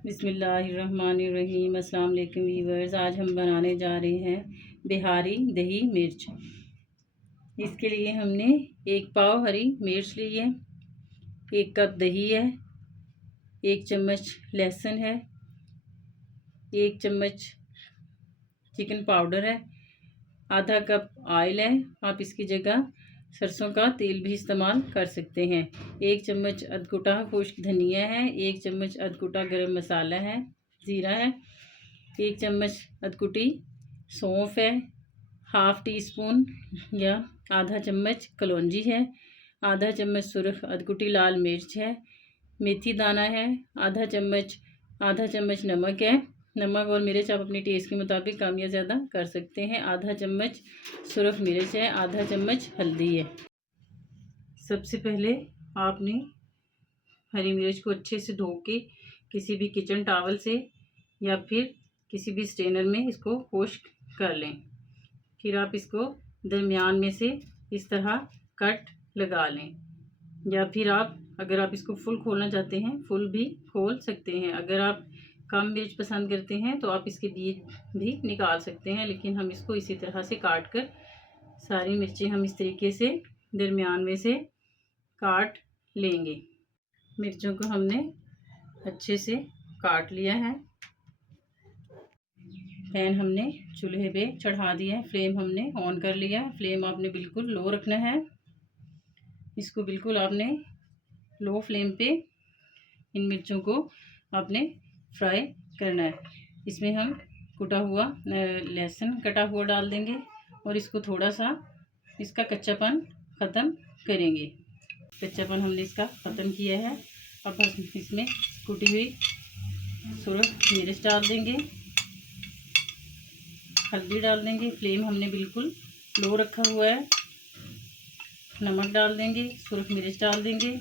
बिस्मिल्लाहिर्रहमानिर्रहीम। अस्सलाम वालेकुम व्यूअर्स। आज हम बनाने जा रहे हैं बिहारी दही मिर्च। इसके लिए हमने 1 पाव हरी मिर्च ली है, 1 कप दही है, 1 चम्मच लहसुन है, 1 चम्मच चिकन पाउडर है, आधा कप ऑयल है। आप इसकी जगह सरसों का तेल भी इस्तेमाल कर सकते हैं। 1 चम्मच अधकुटा खुश्क धनिया है, 1 चम्मच अधकुटा गरम मसाला है, ज़ीरा है, 1 चम्मच अधकुटी सौंफ है, हाफ़ टी स्पून या आधा चम्मच कलौंजी है, आधा चम्मच सुरख अधकुटी लाल मिर्च है, मेथी दाना है, आधा चम्मच नमक है। नमक और मिर्च आप अपने टेस्ट के मुताबिक कम या ज़्यादा कर सकते हैं। आधा चम्मच सुरख मिर्च है, आधा चम्मच हल्दी है। सबसे पहले आपने हरी मिर्च को अच्छे से धो के किसी भी किचन टॉवल से या फिर किसी भी स्ट्रेनर में इसको खुश्क कर लें। फिर आप इसको दरमियान में से इस तरह कट लगा लें, या फिर अगर आप इसको फुल खोलना चाहते हैं फुल भी खोल सकते हैं। अगर आप कम मिर्च पसंद करते हैं तो आप इसके बीज भी निकाल सकते हैं, लेकिन हम इसको इसी तरह से काट कर सारी मिर्चें हम इस तरीके से दरमियान में से काट लेंगे। मिर्चों को हमने अच्छे से काट लिया है। पैन हमने चूल्हे पे चढ़ा दिया है, फ्लेम हमने ऑन कर लिया है। फ्लेम आपने बिल्कुल लो रखना है। इसको बिल्कुल आपने लो फ्लेम पे इन मिर्चों को आपने फ्राई करना है। इसमें हम कुटा हुआ लहसुन कटा हुआ डाल देंगे और इसको थोड़ा सा इसका कच्चापन ख़त्म करेंगे। कच्चापन हमने इसका ख़त्म किया है। अब हम इसमें कुटी हुई सुरख मिर्च डाल देंगे, हल्दी डाल देंगे। फ्लेम हमने बिल्कुल लो रखा हुआ है। नमक डाल देंगे, सुरख मिर्च डाल देंगे,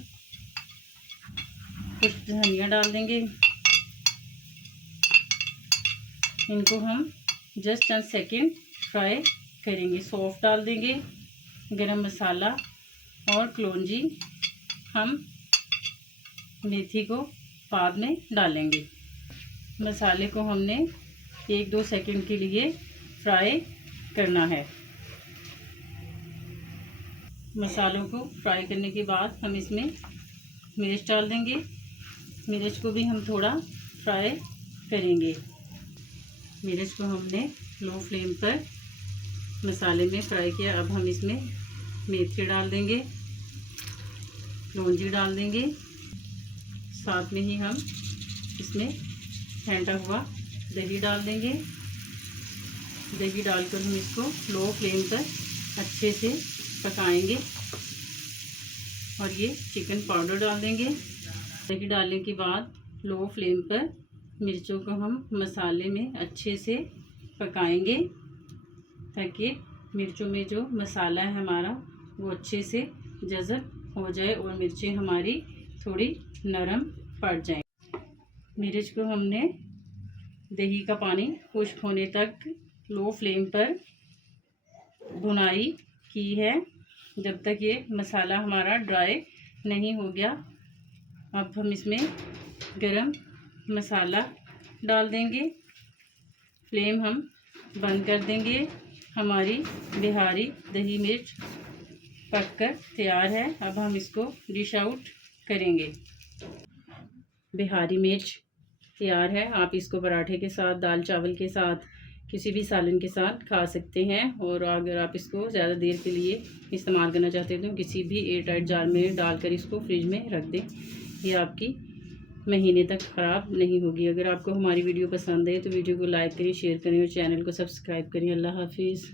कुछ धनिया डाल देंगे। इनको हम जस्ट चंद सेकंड फ्राई करेंगे। सौंफ डाल देंगे, गरम मसाला और कलौंजी हम मेथी को बाद में डालेंगे। मसाले को हमने 1-2 सेकंड के लिए फ्राई करना है। मसालों को फ्राई करने के बाद हम इसमें मिर्च डाल देंगे। मिर्च को भी हम थोड़ा फ्राई करेंगे। मिर्च को हमने लो फ्लेम पर मसाले में फ्राई किया। अब हम इसमें मेथी डाल देंगे, कलौंजी डाल देंगे, साथ में ही हम इसमें फेंटा हुआ दही डाल देंगे। दही डालकर हम इसको लो फ्लेम पर अच्छे से पकाएंगे। और ये चिकन पाउडर डाल देंगे। दही डालने के बाद लो फ्लेम पर मिर्चों को हम मसाले में अच्छे से पकाएंगे, ताकि मिर्चों में जो मसाला है हमारा वो अच्छे से जज़ब हो जाए और मिर्चें हमारी थोड़ी नरम पड़ जाएं। मिर्च को हमने दही का पानी खुश्क होने तक लो फ्लेम पर भुनाई की है, जब तक ये मसाला हमारा ड्राई नहीं हो गया। अब हम इसमें गरम मसाला डाल देंगे। फ्लेम हम बंद कर देंगे। हमारी बिहारी दही मिर्च पककर तैयार है। अब हम इसको डिश आउट करेंगे। बिहारी मिर्च तैयार है। आप इसको पराठे के साथ, दाल चावल के साथ, किसी भी सालन के साथ खा सकते हैं। और अगर आप इसको ज़्यादा देर के लिए इस्तेमाल करना चाहते हैं तो किसी भी एयर टाइट जार में डालकर इसको फ्रिज में रख दें। ये आपकी महीने तक ख़राब नहीं होगी। अगर आपको हमारी वीडियो पसंद है तो वीडियो को लाइक करें, शेयर करें और चैनल को सब्सक्राइब करें। अल्लाह हाफिज़।